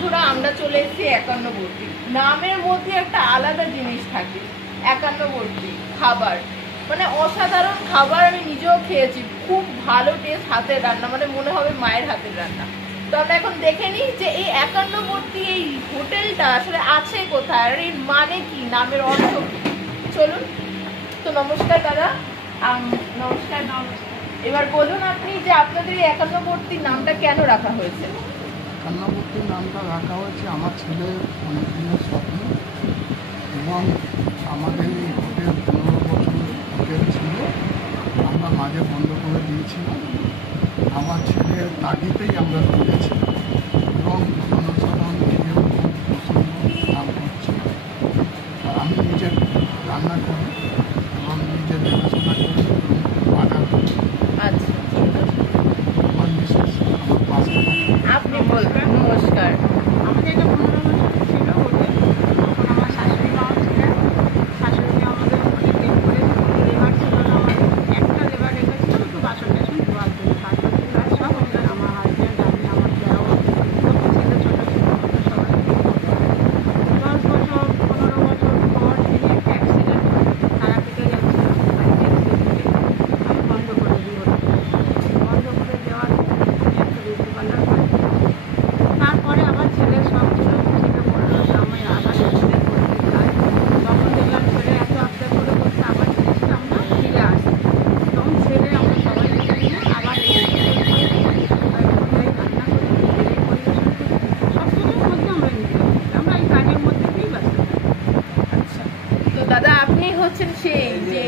বন্ধুরা আমরা চলে এসেছি একান্নবর্তী। নামের মধ্যে একটা আলাদা জিনিস থাকে, একান্নবর্তী খাবার, মানে অসাধারণ খাবার। আমি নিজেও খেয়েছি, খুব ভালো টেস্ট, হাতের রান্না, মানে মনে হবে মায়ের হাতের রান্না। তো আমরা এখন দেখে নিই যে এই একান্নবর্তী এই হোটেলটা আসলে আছে কোথায়, আর এর মানে কি, নামের অর্থ কি। চলুন। তো নমস্কার দাদা। নমস্কার। এবার বলুন আপনি যে আপনাদের এই একান্নবর্তী নামটা কেন রাখা হয়েছে? একান্নবর্তী নামটা রাখা হয়েছে আমার ছেলের অনেক দিনের স্বপ্ন, এবং আমাদের এই হোটেল 15 বছর হোটেল ছিল, আমরা মাঝে বন্ধ করে দিয়েছিলাম। আমার ছেলের তাগিদেই আমরা তুলেছি, এবং জনসাধারণ খেয়েও খুব পছন্দ নাম করছে। আমি নিজে রান্না করি এবং নিজে দেখাশোনা করি, বাজার করি। আচ্ছা, আমার মিসেস আমার পাশে থাকে। আপনি বলবেন। নমস্কার। আমাদের এটা 15 বছর ছিল হোটেল। তখন আমার শাশুড়ি মাও ছিলেন। শাশুড়ি মা আমাদের অনেক দিন করে লেবার ছিল না, আমাদের একটা লেবার রেখেছিল একটু বাসন টাসন ধোয়ার জন্য। তারপর কাজ সব আমরা, আমার হাজব্যান্ড, আমি, আমার দেওয়া ছেলে ছোটো ছিল, আমরা সবাই 10 বছর 15 বছর পর তিনি একটা অ্যাক্সিডেন্ট হয়, তারাপীঠে যাচ্ছিলাম, বাইক অ্যাক্সিডেন্টে আমি বন্ধ করে দিই হোটেলটা। বন্ধ করে দেওয়ার পর তিনি একটা বিউটি পার্লার করে। তারপরে আমার ছেলের শখ ছিল, ছেলে বললো যে আমি আবার অ্যাক্সিডেন্ট করতে চাই। তখন দেখলাম ছেলে এত আবদার করে করতে, আবার জিনিসটা আমরা ফিরে আসি। তখন ছেলে আমরা সবাই মিলে নিয়ে আবার এই রান্না করি, নিজেরাই পরিবেশন করি, সব কিছুর মধ্যে আমরা নিতে পারি, আমরা এই কাজের মধ্যে দিয়েই ব্যস্ত থাকি। আচ্ছা, তো দাদা আপনি হচ্ছেন সেই যে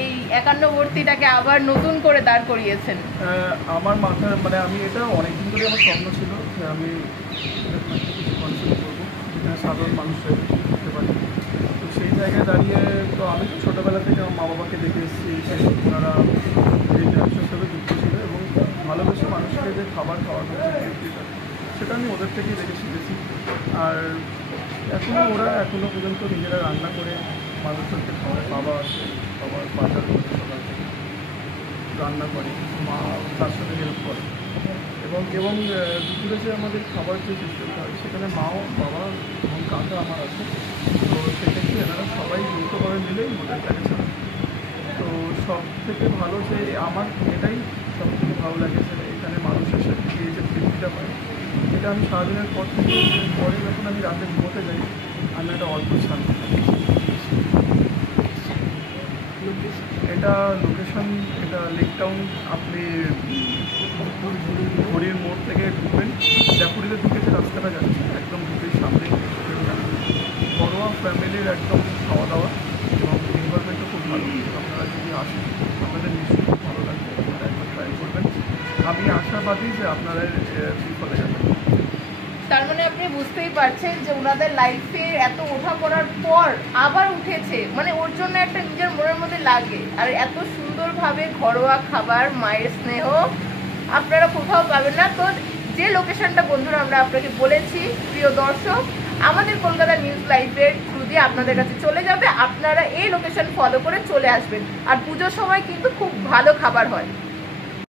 এই একান্নবর্তীটাকে আবার নতুন করে দাঁড় করিয়েছেন। আমার মাথায় মানে আমি এটা অনেকদিন ধরে আমার স্বপ্ন ছিল যে আমি কিছু কনসেপ্ট করবো যেখানে সাধারণ মানুষের করতে পারি। তো সেই জায়গায় দাঁড়িয়ে তো আমি তো ছোটোবেলা থেকে আমার মা বাবাকে দেখে এসেছি, ওনারা এই ব্যবসার সাথে যুক্ত ছিল এবং ভালোবেসে মানুষকে যে খাবার খাওয়ানো সেটা আমি ওদের থেকেই দেখে শিখেছি। আর এখনও পর্যন্ত নিজেরা রান্না করে মানুষজনকে খাওয়ায়। বাবা আছে, বাবার বাজার করে সকাল থেকে রান্না করে, মা তার সাথে হেল্প করে, এবং দুপুরে যে আমাদের খাবার যে সিস্টেমটা হয় সেখানে মাও, বাবা এবং কাকা আমার আছে। তো সেক্ষেত্রে এনারা সবাই যৌথভাবে মিলেই হোটেলটাকে চালায়। তো সব থেকে ভালো যে আমার এটাই সব থেকে ভালো লাগে যে এখানে মানুষের সাথে গিয়ে যে তৃপ্তিটা পাই, এটা আমি সারাদিনের পর থেকে পরে যখন আমি রাতে ঘুমোতে যাই আমি একটা অদ্ভুত শান্তি পাই। এটা লোকেশন, এটা লেক টাউন। আপনি ঘড়ির মোড় থেকে ঢুকবেন, চাকুরিতে ঢুকে যে রাস্তাটা যাচ্ছে একদম ঢুকেই সামনে ঘরোয়া ফ্যামিলির একদম খাওয়া দাওয়া, এবং এনভারমেন্টও খুব ভালো। আপনারা যদি আসেন আপনাদের নিশ্চয়ই খুব ভালো লাগবে, আপনারা একবার ট্রাই করবেন। আমি আশাবাদী যে আপনারা বিফলে যাবেন। তার মানে আপনি বুঝতেই পারছেন যে ওনাদের লাইফে এত ওঠা পড়ার পর আবার উঠেছে, মানে ওর জন্য একটা নিজের মনের মধ্যে লাগে। আর এত সুন্দরভাবে ঘরোয়া খাবার, মায়ের স্নেহ আপনারা কোথাও পাবেন না। তো যে লোকেশনটা বন্ধুরা আমরা আপনাকে বলেছি, প্রিয় দর্শক, আমাদের কলকাতা নিউজ লাইভের থ্রু দিয়ে আপনাদের কাছে চলে যাবে, আপনারা এই লোকেশন ফলো করে চলে আসবেন। আর পুজোর সময় কিন্তু খুব ভালো খাবার হয়।